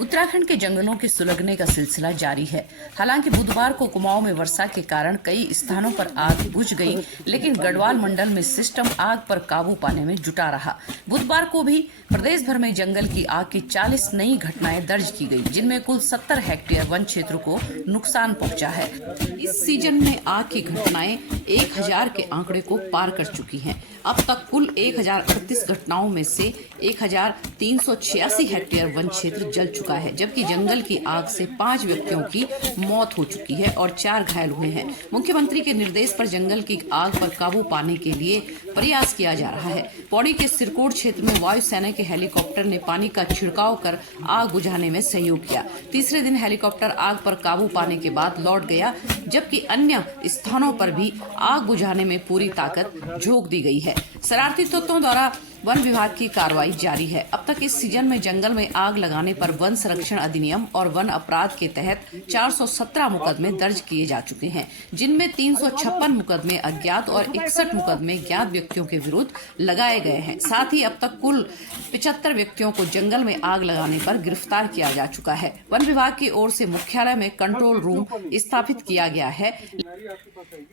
उत्तराखंड के जंगलों के सुलगने का सिलसिला जारी है। हालांकि बुधवार को कुमाऊं में वर्षा के कारण कई स्थानों पर आग बुझ गई, लेकिन गढ़वाल मंडल में सिस्टम आग पर काबू पाने में जुटा रहा। बुधवार को भी प्रदेश भर में जंगल की आग की 40 नई घटनाएं दर्ज की गई, जिनमें कुल 70 हेक्टेयर वन क्षेत्र को नुकसान पहुंचा है। इस सीजन में आग की घटनाएं 1000 के आंकड़े को पार कर चुकी हैं। अब तक कुल 1038 घटनाओं में से 1386 हेक्टेयर वन क्षेत्र जल चुका है, जबकि जंगल की आग से 5 व्यक्तियों की मौत हो चुकी है और 4 घायल हुए हैं। मुख्यमंत्री के निर्देश पर जंगल की आग पर काबू पाने के लिए प्रयास किया जा रहा है। पौड़ी के सिरकोट क्षेत्र में वायुसेना के हेलीकॉप्टर ने पानी का छिड़काव कर आग बुझाने में सहयोग किया। तीसरे दिन हेलीकॉप्टर आग पर काबू पाने के बाद लौट गया, जबकि अन्य स्थानों पर भी आग बुझाने में पूरी ताकत झोंक दी गई है। शरारती तत्वों द्वारा वन विभाग की कार्रवाई जारी है। अब तक इस सीजन में जंगल में आग लगाने पर वन संरक्षण अधिनियम और वन अपराध के तहत 417 मुकदमे दर्ज किए जा चुके हैं, जिनमें 356 मुकदमे अज्ञात और 61 मुकदमे ज्ञात व्यक्तियों के विरुद्ध लगाए गए हैं। साथ ही अब तक कुल 75 व्यक्तियों को जंगल में आग लगाने पर गिरफ्तार किया जा चुका है। वन विभाग की ओर से मुख्यालय में कंट्रोल रूम स्थापित किया गया है।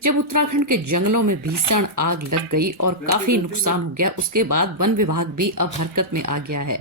जब उत्तराखंड के जंगलों में भीषण आग लग गई और काफी नुकसान हो गया, उसके बाद वन विभाग भी अब हरकत में आ गया है।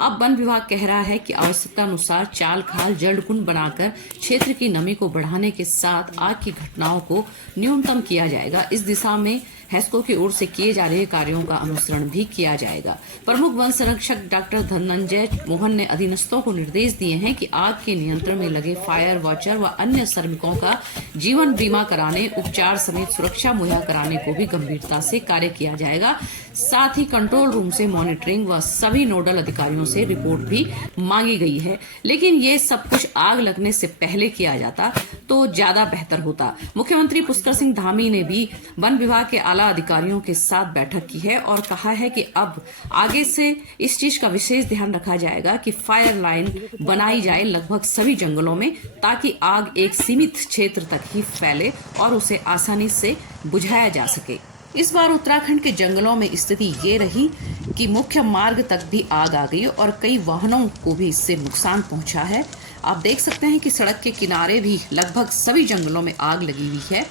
अब वन विभाग कह रहा है कि आवश्यकता अनुसार चाल खाल जलकुंड बनाकर क्षेत्र की नमी को बढ़ाने के साथ आग की घटनाओं को न्यूनतम किया जाएगा। इस दिशा में हैस्को की ओर से किए जा रहे कार्यों का अनुसरण भी किया जाएगा। प्रमुख वन संरक्षक डॉक्टर धनंजय मोहन ने अधीनस्थों को निर्देश दिए हैं कि आग के नियंत्रण में लगे फायर वॉचर व अन्य श्रमिकों का जीवन बीमा कराने, उपचार समेत सुरक्षा मुहैया कराने को भी गंभीरता से कार्य किया जाएगा। साथ ही कंट्रोल रूम से मॉनिटरिंग व सभी नोडल अधिकारियों से रिपोर्ट भी मांगी गई है, लेकिन ये सब कुछ आग लगने से पहले किया जाता तो ज्यादा बेहतर होता। मुख्यमंत्री पुष्कर सिंह धामी ने भी वन विभाग के आला अधिकारियों के साथ बैठक की है और कहा है कि अब आगे से इस चीज का विशेष ध्यान रखा जाएगा कि फायर लाइन बनाई जाए लगभग सभी जंगलों में, ताकि आग एक सीमित क्षेत्र तक ही फैले और उसे आसानी से बुझाया जा सके। इस बार उत्तराखंड के जंगलों में स्थिति ये रही कि मुख्य मार्ग तक भी आग आ गई और कई वाहनों को भी इससे नुकसान पहुंचा है। आप देख सकते हैं कि सड़क के किनारे भी लगभग सभी जंगलों में आग लगी हुई है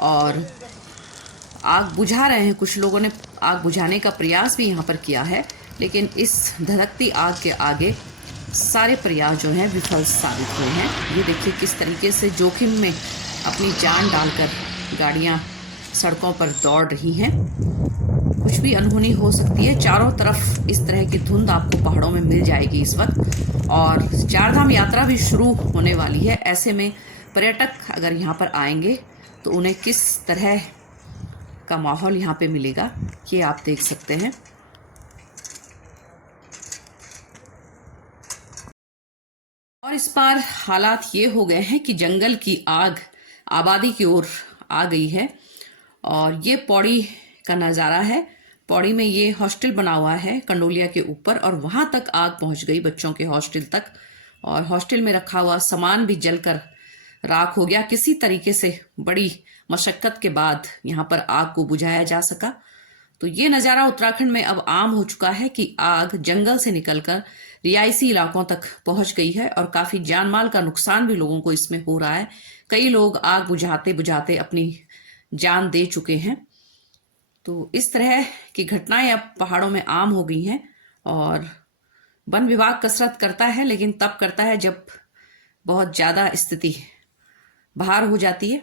और आग बुझा रहे हैं। कुछ लोगों ने आग बुझाने का प्रयास भी यहाँ पर किया है, लेकिन इस धधकती आग के आगे सारे प्रयास जो हैं विफल साबित हुए हैं। ये देखिए किस तरीके से जोखिम में अपनी जान डालकर गाड़ियाँ सड़कों पर दौड़ रही हैं। कुछ भी अनहोनी हो सकती है। चारों तरफ इस तरह की धुंध आपको पहाड़ों में मिल जाएगी इस वक्त, और चारधाम यात्रा भी शुरू होने वाली है। ऐसे में पर्यटक अगर यहाँ पर आएंगे तो उन्हें किस तरह का माहौल यहाँ पे मिलेगा, ये आप देख सकते हैं। और इस बार हालात ये हो गए हैं कि जंगल की आग आबादी की ओर आ गई है और ये पौड़ी का नज़ारा है। पौड़ी में ये हॉस्टल बना हुआ है कंडोलिया के ऊपर, और वहां तक आग पहुंच गई, बच्चों के हॉस्टल तक, और हॉस्टल में रखा हुआ सामान भी जलकर राख हो गया। किसी तरीके से बड़ी मशक्कत के बाद यहाँ पर आग को बुझाया जा सका। तो ये नज़ारा उत्तराखंड में अब आम हो चुका है कि आग जंगल से निकलकर रिहायशी इलाकों तक पहुंच गई है और काफी जान माल का नुकसान भी लोगों को इसमें हो रहा है। कई लोग आग बुझाते बुझाते अपनी जान दे चुके हैं। तो इस तरह की घटनाएं अब पहाड़ों में आम हो गई हैं और वन विभाग कसरत करता है, लेकिन तब करता है जब बहुत ज्यादा स्थिति बाहर हो जाती है।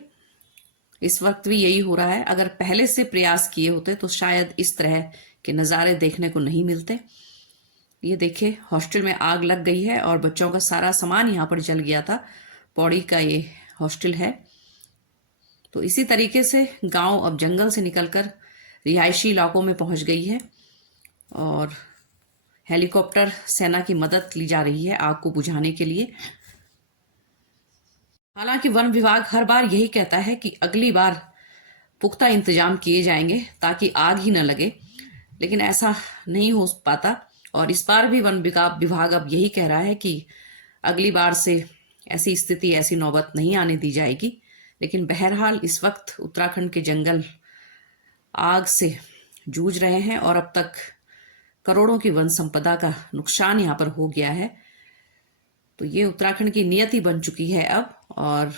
इस वक्त भी यही हो रहा है। अगर पहले से प्रयास किए होते तो शायद इस तरह के नज़ारे देखने को नहीं मिलते। ये देखिए हॉस्टल में आग लग गई है और बच्चों का सारा सामान यहाँ पर जल गया था। पौड़ी का ये हॉस्टल है। तो इसी तरीके से गांव अब जंगल से निकलकर रिहायशी इलाकों में पहुंच गई है और हेलीकॉप्टर सेना की मदद ली जा रही है आग को बुझाने के लिए। हालांकि वन विभाग हर बार यही कहता है कि अगली बार पुख्ता इंतजाम किए जाएंगे ताकि आग ही न लगे, लेकिन ऐसा नहीं हो पाता। और इस बार भी वन विभाग अब यही कह रहा है कि अगली बार से ऐसी स्थिति, ऐसी नौबत नहीं आने दी जाएगी। लेकिन बहरहाल इस वक्त उत्तराखंड के जंगल आग से जूझ रहे हैं और अब तक करोड़ों की वन संपदा का नुकसान यहाँ पर हो गया है। तो ये उत्तराखंड की नियति बन चुकी है अब, और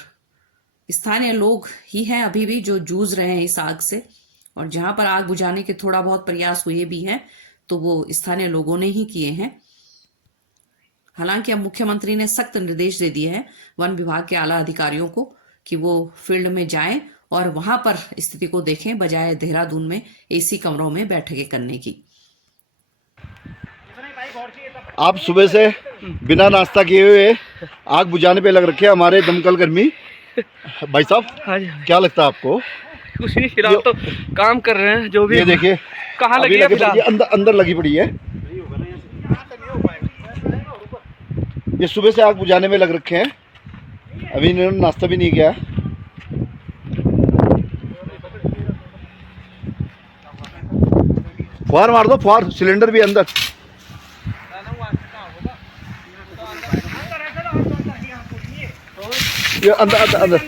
स्थानीय लोग ही हैं अभी भी जो जूझ रहे हैं इस आग से। और जहां पर आग बुझाने के थोड़ा बहुत प्रयास हुए भी हैं तो वो स्थानीय लोगों ने ही किए हैं। हालांकि अब मुख्यमंत्री ने सख्त निर्देश दे दिए हैं वन विभाग के आला अधिकारियों को कि वो फील्ड में जाएं और वहां पर स्थिति को देखें, बजाय देहरादून में एसी कमरों में बैठकें करने की। आप सुबह से बिना नाश्ता किए हुए आग बुझाने पे लग रखे हैं हमारे दमकल कर्मी भाई साहब। हाँ जी, क्या लगता है आपको? कुछ नहीं, फिलहाल तो काम कर रहे हैं जो भी। ये देखिए कहाँ लगी है फिलहाल? अंदर लगी पड़ी है। ये सुबह से आग बुझाने में लग रखे हैं, अभी इन्होंने नाश्ता भी नहीं किया। फुहार मार दो, फुहार, सिलेंडर भी अंदर। ये अंदर अंदर अंदर